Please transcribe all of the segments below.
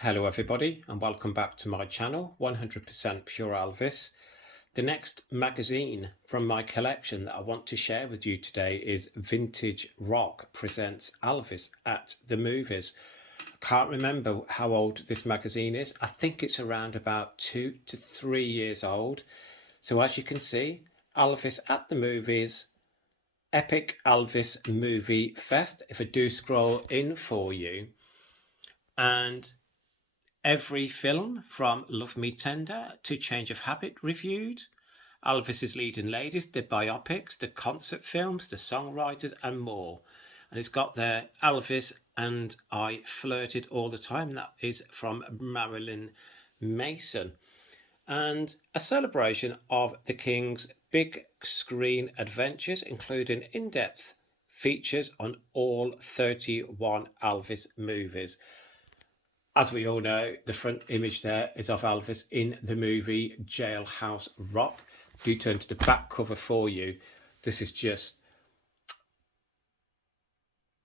Hello everybody and welcome back to my channel 100% Pure Elvis. The next magazine from my collection that I want to share with you today is Vintage Rock presents Elvis at the Movies. I can't remember how old this magazine is. I think it's around about 2 to 3 years old. So as you can see, Elvis at the Movies, Epic Elvis Movie Fest. If I do scroll in for you, and every film from Love Me Tender to Change of Habit reviewed, Elvis's leading ladies, the biopics, the concert films, the songwriters, and more. And it's got there Elvis and I Flirted All the Time. That is from Marilyn Mason. And a celebration of the King's big screen adventures, including in depth features on all 31 Elvis movies. As we all know, the front image there is of Elvis in the movie Jailhouse Rock. Do turn to the back cover for you. This is just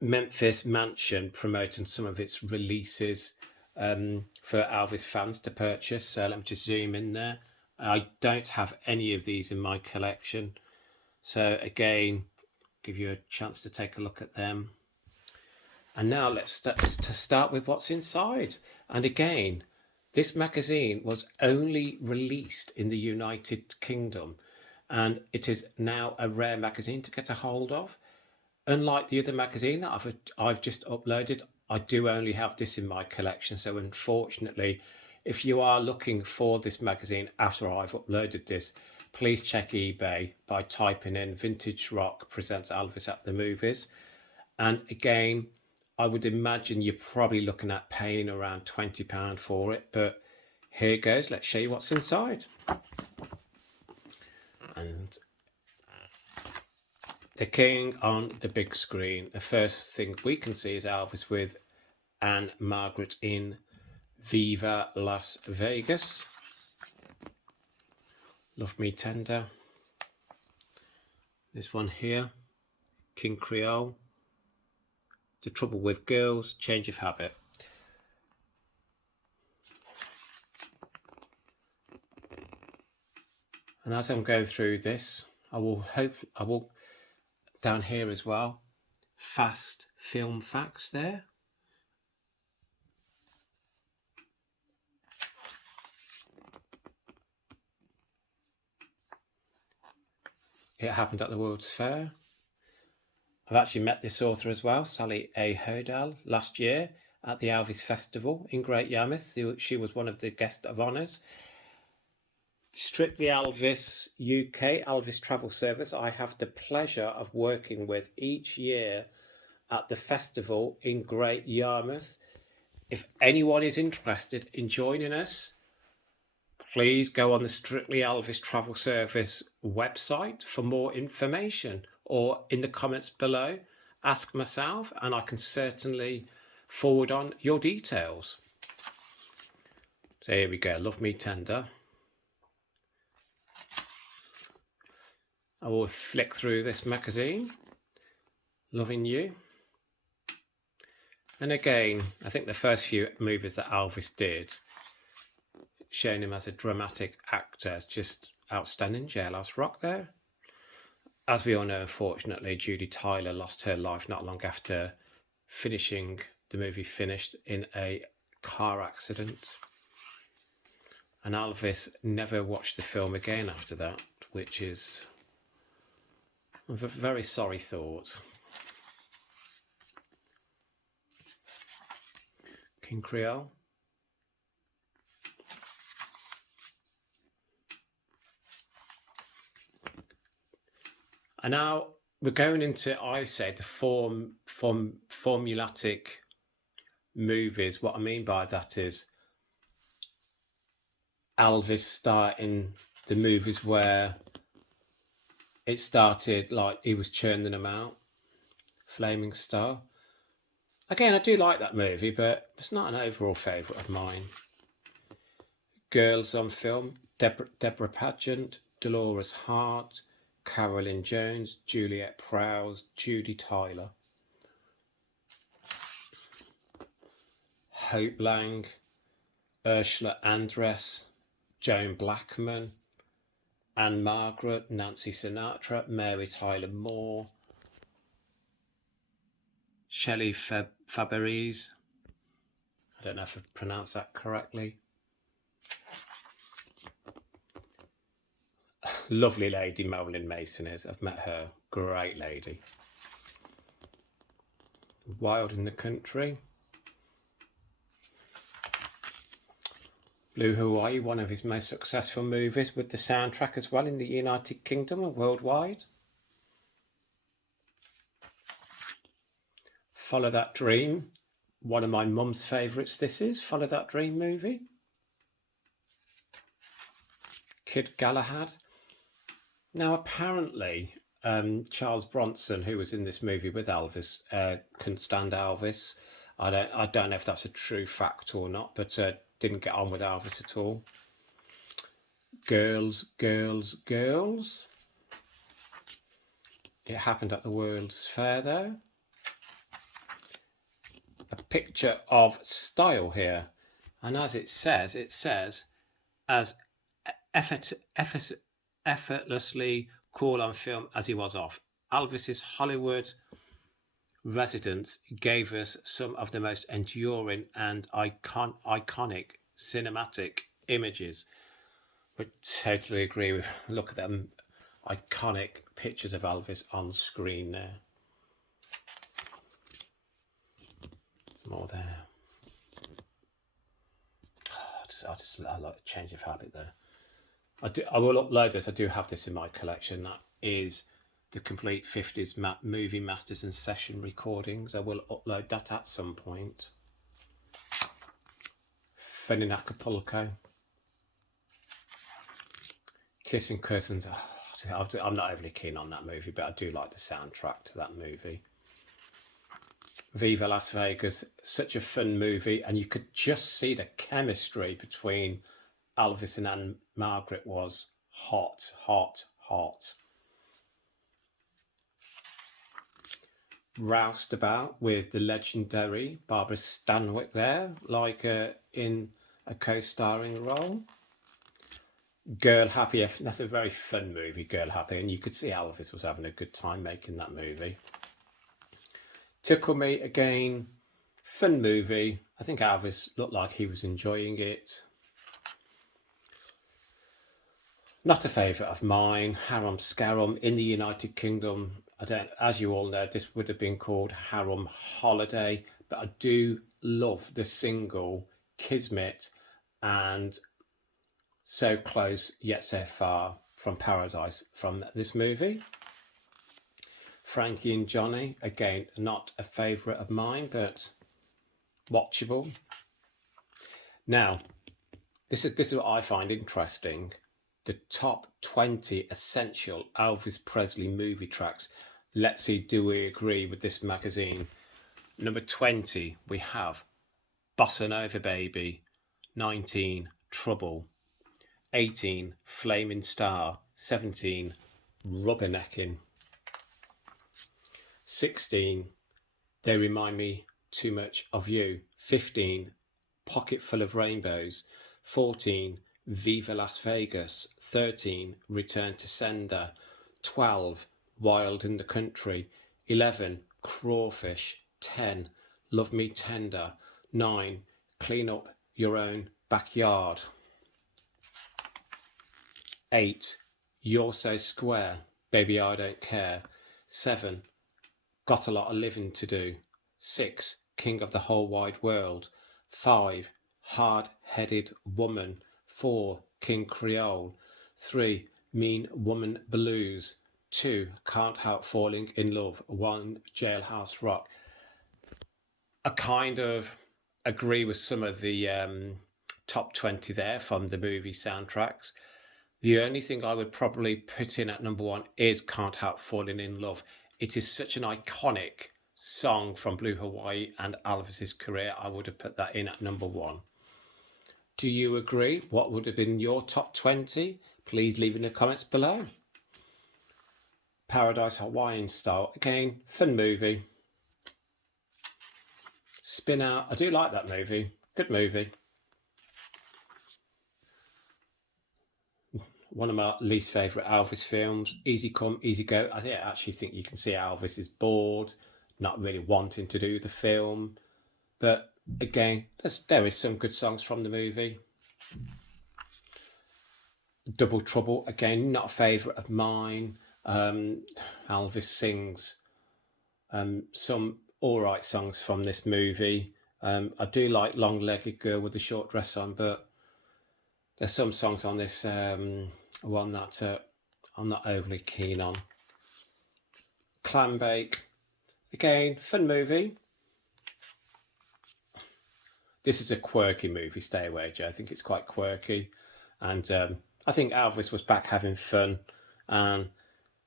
Memphis Mansion promoting some of its releases for Elvis fans to purchase. So let me just zoom in there. I don't have any of these in my collection. So again, give you a chance to take a look at them. And now let's start with what's inside. And again, this magazine was only released in the United Kingdom, and it is now a rare magazine to get a hold of. Unlike the other magazine that I've just uploaded, I do only have this in my collection. So unfortunately, if you are looking for this magazine after I've uploaded this, please check eBay by typing in Vintage Rock presents Elvis at the Movies. And again, I would imagine you're probably looking at paying around £20 for it, but here goes. Let's show you what's inside. And the King on the big screen. The first thing we can see is Elvis with Anne Margaret in Viva Las Vegas. Love Me Tender. This one here, King Creole. The Trouble with Girls, Change of Habit. And as I'm going through this, I will down here as well, fast film facts there. It happened at the World's Fair. I've actually met this author as well, Sally A. Herdal, last year at the Elvis Festival in Great Yarmouth. She was one of the guests of honours. Strictly Elvis UK, Elvis Travel Service, I have the pleasure of working with each year at the festival in Great Yarmouth. If anyone is interested in joining us, please go on the Strictly Elvis Travel Service website for more information, or in the comments below, ask myself and I can certainly forward on your details. So here we go, Love Me Tender. I will flick through this magazine, Loving You. And again, I think the first few movies that Elvis did, showing him as a dramatic actor, is just outstanding. Jailhouse Rock there. As we all know, unfortunately, Judy Tyler lost her life not long after finishing the movie Finished in a car accident. And Elvis never watched the film again after that, which is a very sorry thought. King Creole. And now we're going into, I say, the formulatic movies. What I mean by that is Elvis starting the movies where it started like he was churning them out. Flaming Star. Again, I do like that movie, but it's not an overall favourite of mine. Girls on Film, Deborah Pageant, Dolores Hart, Carolyn Jones, Juliette Prowse, Judy Tyler. Hope Lang, Ursula Andress, Joan Blackman, Anne Margaret, Nancy Sinatra, Mary Tyler Moore, Shelley Fabares. I don't know if I've pronounced that correctly. Lovely lady Marilyn Mason is. I've met her. Great lady. Wild in the Country. Blue Hawaii, one of his most successful movies, with the soundtrack as well in the United Kingdom and worldwide. Follow That Dream, one of my mum's favourites this is, Follow That Dream movie. Kid Galahad. Now apparently Charles Bronson, who was in this movie with Elvis, couldn't stand Elvis. I don't know if that's a true fact or not, but didn't get on with Elvis at all. Girls, Girls, Girls. It happened at the World's Fair though. A picture of style here, and as it says as effortlessly cool on film as he was off. Elvis's Hollywood residence gave us some of the most enduring and iconic cinematic images. Would totally agree with. Look at them iconic pictures of Elvis on screen there. Some more there. I like a change of habit there. I will upload this. I do have this in my collection. That is the complete 50s movie masters and session recordings. I will upload that at some point. Fun in Acapulco. Kissing Cousins. Oh, I'm not overly keen on that movie, but I do like the soundtrack to that movie. Viva Las Vegas. Such a fun movie, and you could just see the chemistry between Elvis and Anne Margaret was hot, hot, hot. Roused About with the legendary Barbara Stanwyck there, like in a co-starring role. Girl Happy, that's a very fun movie, Girl Happy, and you could see Elvis was having a good time making that movie. Tickle Me Again, fun movie. I think Elvis looked like he was enjoying it. Not a favourite of mine, Harum Scarum in the United Kingdom. As you all know, this would have been called Harum Holiday, but I do love the single Kismet and So Close Yet So Far from Paradise from this movie. Frankie and Johnny, again, not a favourite of mine, but watchable. Now, this is what I find interesting. The top 20 essential Elvis Presley movie tracks. Let's see, do we agree with this magazine? Number 20, we have Bossa Nova Baby. 19, Trouble. 18, Flaming Star. 17, Rubbernecking. 16, They Remind Me Too Much of You. 15, Pocket Full of Rainbows. 14, Viva Las Vegas. 13, Return to Sender. 12, Wild in the Country. 11, Crawfish. 10, Love Me Tender. 9, Clean Up Your Own Backyard. 8, You're So Square, Baby I Don't Care. 7, Got a Lot of Living to Do. 6, King of the Whole Wide World. 5, Hard-Headed Woman. 4, King Creole. 3, Mean Woman Blues. 2, Can't Help Falling in Love. 1, Jailhouse Rock. I kind of agree with some of the top 20 there from the movie soundtracks. The only thing I would probably put in at number 1 is Can't Help Falling in Love. It is such an iconic song from Blue Hawaii and Elvis's career. I would have put that in at number 1. Do you agree? What would have been your top 20? Please leave in the comments below. Paradise Hawaiian Style. Again, fun movie. Spin Out. I do like that movie. Good movie. one of my least favourite Elvis films. Easy come, easy go. I actually think you can see Elvis is bored, not really wanting to do the film. But again, there is some good songs from the movie. Double Trouble, again, not a favourite of mine. Elvis sings some alright songs from this movie. I do like Long Legged Girl with the Short Dress On, but there's some songs on this one that I'm not overly keen on. Clambake, again, fun movie. This is a quirky movie, stay away, Joe. I think it's quite quirky. And I think Elvis was back having fun. And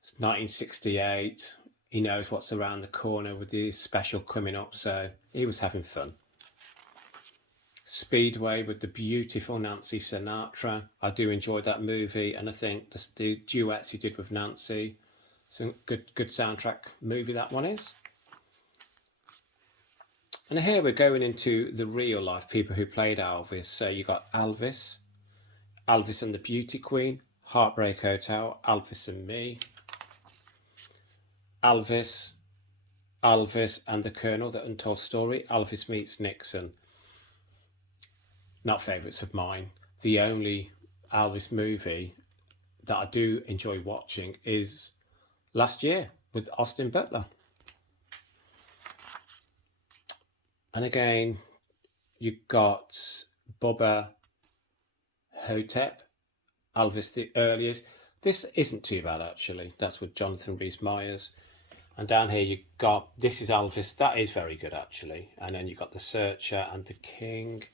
it's 1968. He knows what's around the corner with the special coming up, so he was having fun. Speedway with the beautiful Nancy Sinatra. I do enjoy that movie, and I think the duets he did with Nancy, some good soundtrack movie that one is. And here we're going into the real life people who played Elvis. So you got Elvis, Elvis and the Beauty Queen, Heartbreak Hotel, Elvis and Me, Elvis, Elvis and the Colonel, The Untold Story, Elvis Meets Nixon. Not favourites of mine. The only Elvis movie that I do enjoy watching is last year with Austin Butler. And again, you've got Bubba Hotep, Elvis the Earliest. This isn't too bad, actually. That's with Jonathan Rhys-Meyers. And down here you've got This Is Elvis. That is very good, actually. And then you've got The Searcher and The King.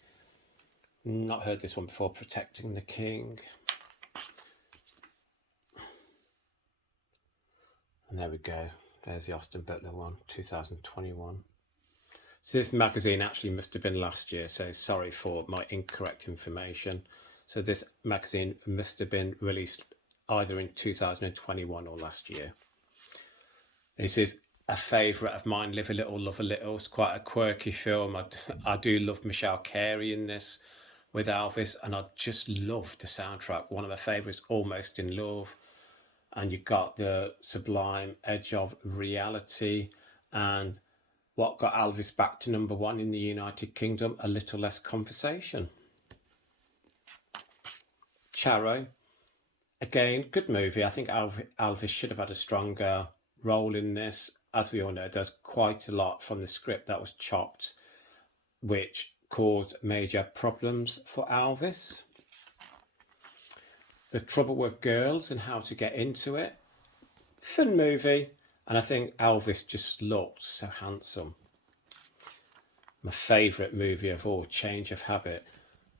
Not heard this one before, Protecting the King. And there we go. There's the Austin Butler one, 2021. So this magazine actually must have been last year, so sorry for my incorrect information. So this magazine must have been released either in 2021 or last year. This is a favourite of mine, Live a Little, Love a Little. It's quite a quirky film. I do love Michelle Carey in this with Elvis, and I just love the soundtrack. One of my favourites, Almost in Love. And you've got the sublime Edge of Reality, and what got Elvis back to #1 in the United Kingdom, A Little Less Conversation. Charo, again, good movie. I think Elvis should have had a stronger role in this. As we all know, there's quite a lot from the script that was chopped, which caused major problems for Elvis. The Trouble with Girls and How to Get Into It. Fun movie. And I think Elvis just looked so handsome. My favourite movie of all, Change of Habit.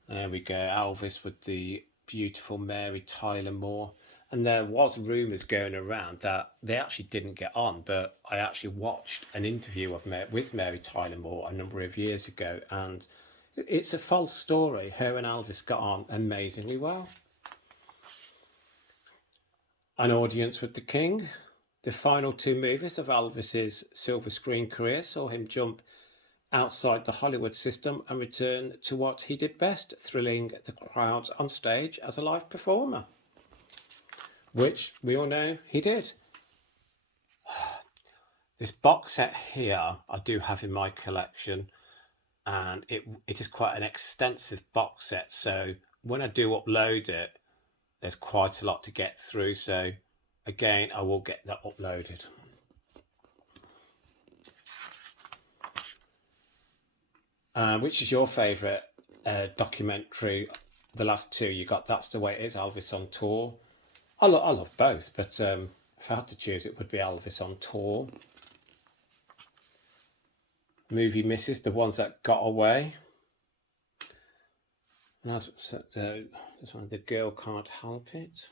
There we go, Elvis with the beautiful Mary Tyler Moore. And there was rumours going around that they actually didn't get on, but I actually watched an interview with Mary Tyler Moore a number of years ago, and it's a false story. Her and Elvis got on amazingly well. An Audience with the King. The final 2 movies of Elvis's silver screen career saw him jump outside the Hollywood system and return to what he did best, thrilling the crowds on stage as a live performer, which we all know he did. This box set here I do have in my collection, and it is quite an extensive box set, so when I do upload it, there's quite a lot to get through, so again, I will get that uploaded. Which is your favourite documentary? The last 2 you got, That's the Way It Is, Elvis on Tour. I love both, but if I had to choose, it would be Elvis on Tour. Movie misses, The Ones That Got Away. And this one, The Girl Can't Help It.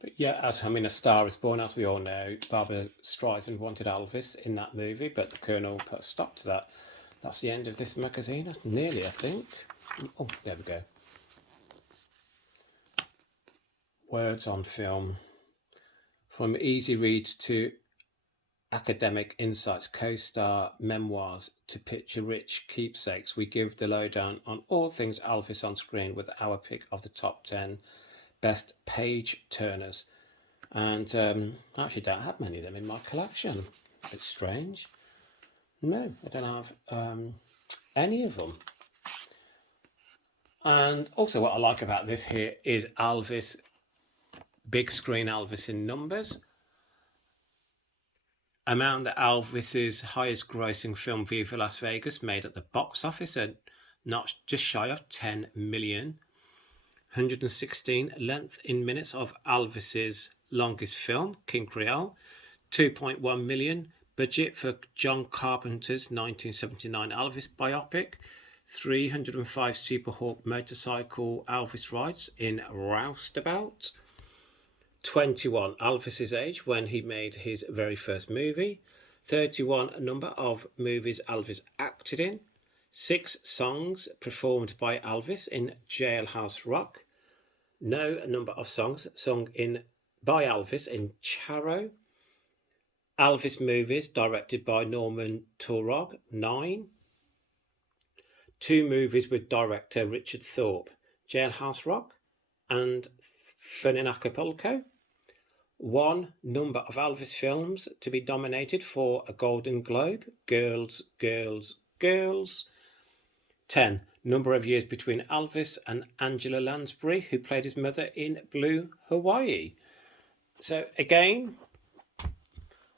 But yeah, A Star Is Born, as we all know, Barbra Streisand wanted Elvis in that movie, but the Colonel put a stop to that. That's the end of this magazine, nearly, I think. Oh, there we go. Words on Film. From easy reads to academic insights, co-star memoirs to picture-rich keepsakes, we give the lowdown on all things Elvis on screen with our pick of the top 10 best page turners. And I actually don't have many of them in my collection. It's strange. No, I don't have any of them. And also what I like about this here is Elvis, big screen Elvis in numbers. Amount that Elvis's highest grossing film Viva Las Vegas made at the box office at not just shy of 10 million. 116 length in minutes of Elvis's longest film, King Creole. 2.1 million budget for John Carpenter's 1979 Elvis biopic. 305 Superhawk motorcycle Elvis rides in Roustabout. 21 Elvis's age when he made his very first movie. 31 number of movies Elvis acted in. 6 songs performed by Elvis in Jailhouse Rock. No number of songs sung by Elvis in Charo. Elvis movies directed by Norman Taurog, 9. 2 movies with director Richard Thorpe, Jailhouse Rock and Fun in Acapulco. 1 number of Elvis films to be nominated for a Golden Globe, Girls, Girls, Girls. 10 number of years between Elvis and Angela Lansbury, who played his mother in Blue Hawaii. So again,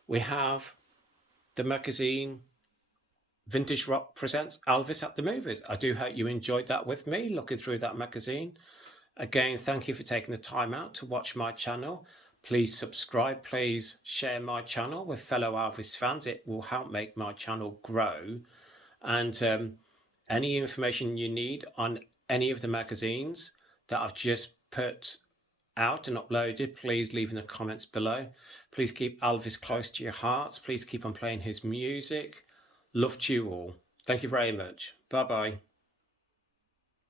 we have the magazine Vintage Rock presents Elvis at the Movies. I do hope you enjoyed that with me, looking through that magazine. Again, thank you for taking the time out to watch my channel. Please subscribe, please share my channel with fellow Elvis fans. It will help make my channel grow. And any information you need on any of the magazines that I've just put out and uploaded, please leave in the comments below. Please keep Elvis close to your hearts. Please keep on playing his music. Love to you all. Thank you very much. Bye-bye.